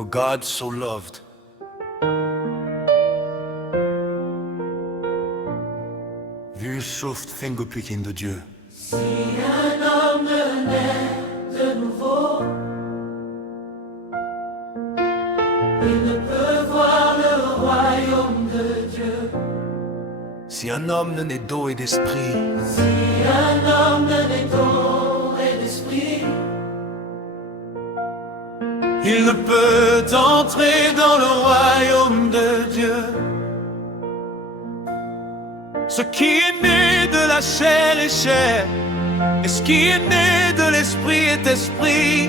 For God so loved. Vu souffle fingerpicking de Dieu. Si un homme naît de nouveau, il ne peut voir le royaume de Dieu. Si un homme ne naît d'eau et d'esprit, Si un homme ne naît d'eau et d'esprit, il ne peut entrer dans le royaume de Dieu. Ce qui est né de la chair est chair, et ce qui est né de l'esprit est esprit.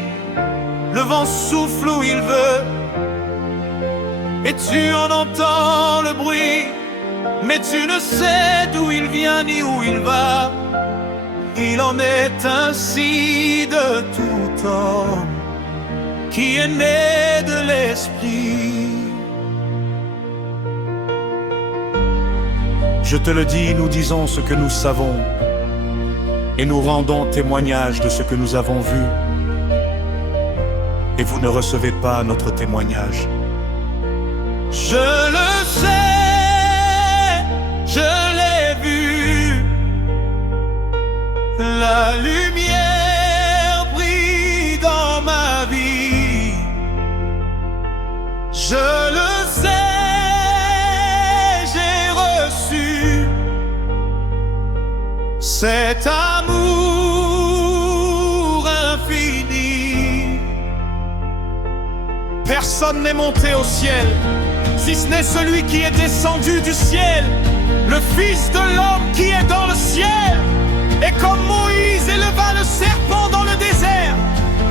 Le vent souffle où il veut, et tu en entends le bruit, mais tu ne sais d'où il vient ni où il va. Il en est ainsi de tout homme qui est né de l'esprit. Je te le dis, nous disons ce que nous savons, et nous rendons témoignage de ce que nous avons vu, et vous ne recevez pas notre témoignage. Je le sais, je l'ai vu, la lumière brille dans ma vie. Je le sais, j'ai reçu cet amour infini. Personne n'est monté au ciel, si ce n'est celui qui est descendu du ciel, le Fils de l'homme qui est dans le ciel. Et comme Moïse éleva le serpent dans le désert,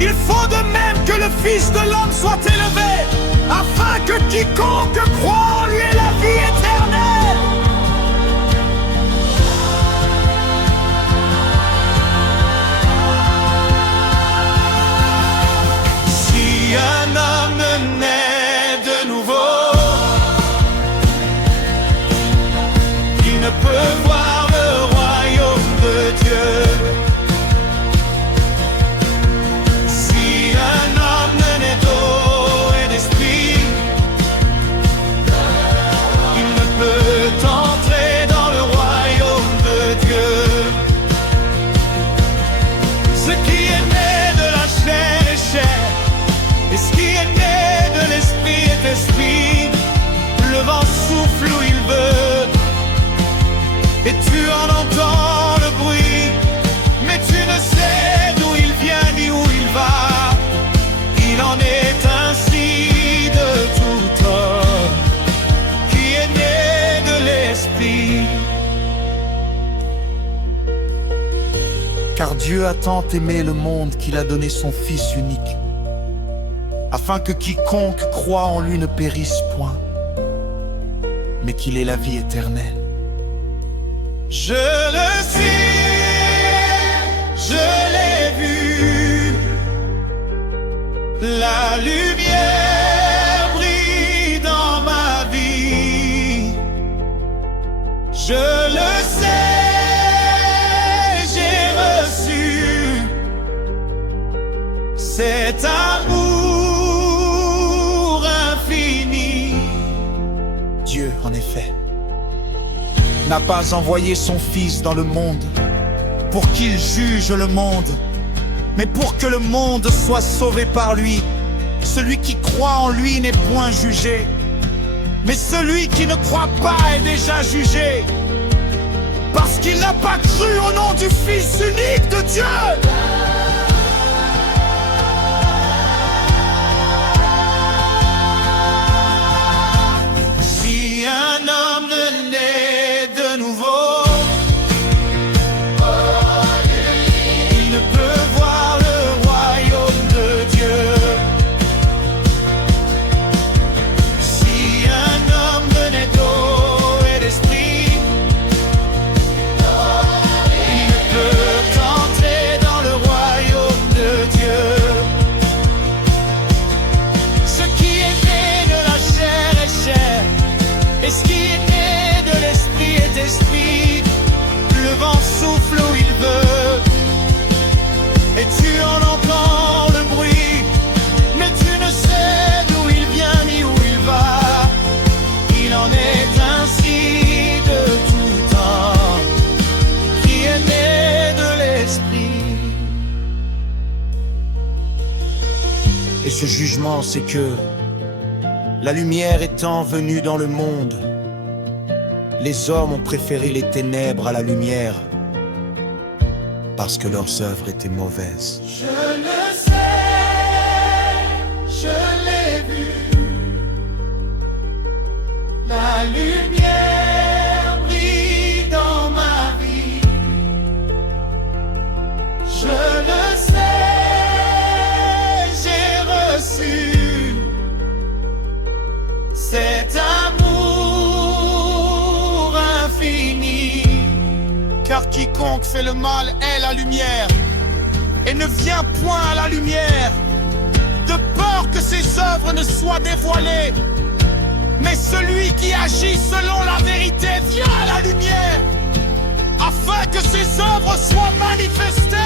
il faut de même que le Fils de l'homme soit élevé, afin que quiconque croit en lui ait la vie éternelle. Si un homme naît de nouveau, il ne peut voir le royaume de Dieu. Si un homme ne naît d'eau et d'esprit, il ne peut entrer dans le royaume de Dieu. Ce qui est né de la chair est chair, et ce qui est né de l'esprit est esprit. Le vent souffle où il veut, et tu en entends le bruit, mais tu ne sais d'où il vient ni où il va. Il en est ainsi de tout homme qui est né de l'esprit. Car Dieu a tant aimé le monde qu'il a donné son Fils unique, afin que quiconque croit en lui ne périsse point, mais qu'il ait la vie éternelle. Je le sais, je l'ai vu, la lumière brille dans ma vie. Je le sais, j'ai reçu cet amour infini. Dieu, en effet, n'a pas envoyé son Fils dans le monde pour qu'il juge le monde, mais pour que le monde soit sauvé par lui. Celui qui croit en lui n'est point jugé, mais celui qui ne croit pas est déjà jugé, parce qu'il n'a pas cru au nom du Fils unique de Dieu. Si un homme ne naît de nouveau, il ne peut voir le royaume de Dieu. Si un homme ne naît d'eau et d'esprit, il ne peut entrer dans le royaume de Dieu. Ce qui est né de la chair est chair, et ce qui est né de l'esprit est esprit. Le vent souffle où il veut, et tu en entends le bruit, mais tu ne sais d'où il Et ce jugement, c'est que la lumière étant venue dans le monde, les hommes ont préféré les ténèbres à la lumière parce que leurs œuvres étaient mauvaises. Je le sais, je l'ai vu. La lumière brille dans ma vie. Je le sais, j'ai reçu cet amour infini. Car quiconque fait le mal est la lumière et ne vient point à la lumière, de peur que ses œuvres ne soient dévoilées. Mais celui qui agit selon la vérité vient à la lumière, afin que ses œuvres soient manifestées.